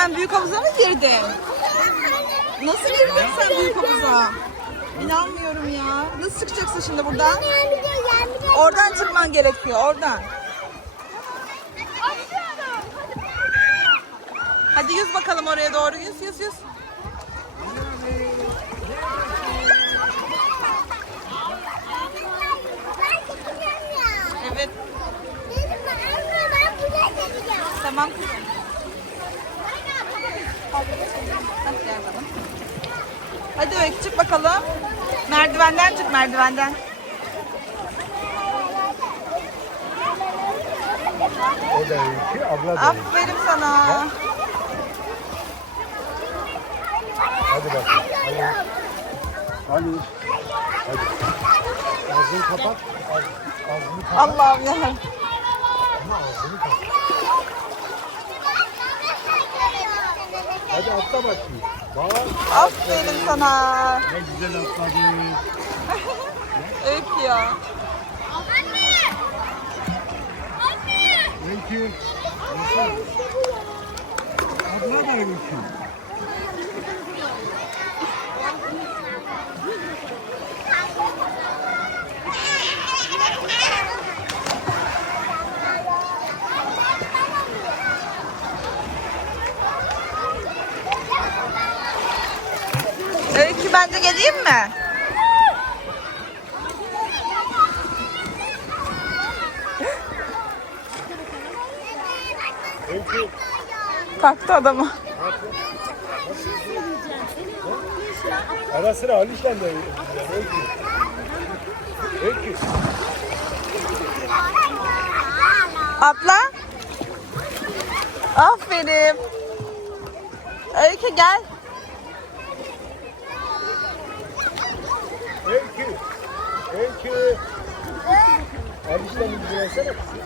sen büyük havuza mı girdin? Nasıl girdin sen büyük havuza? İnanmıyorum ya. Nasıl çıkacaksın şimdi buradan? Oradan çıkman gerekiyor, oradan. Hadi yüz bakalım oraya doğru. Yüz, yüz, yüz. Evet, tamam kızım. Hadi gel bakalım. Hadi Öykü çık bakalım. Merdivenden çık merdivenden. O da öykü, abla da öykü. Aferin sana. Hadi bakalım. Hadi. Hadi. Hadi. Ağzını kapat. Ağz- Ağzını kapat. Allah'ım ya. Ama ağzını kapat. Hadi atla bakayım. Bak. Aferin sana. Ne güzel atladın. Öykü ya. Öykü. Nasıl? Abla da öykü. Öykü ben de geleyim mi? Taktı adamı. Ara sıra Aliş'le de öykü. Öykü. Atla. Aferin. Öykü gel. Aliş'le ilgilensene kızım.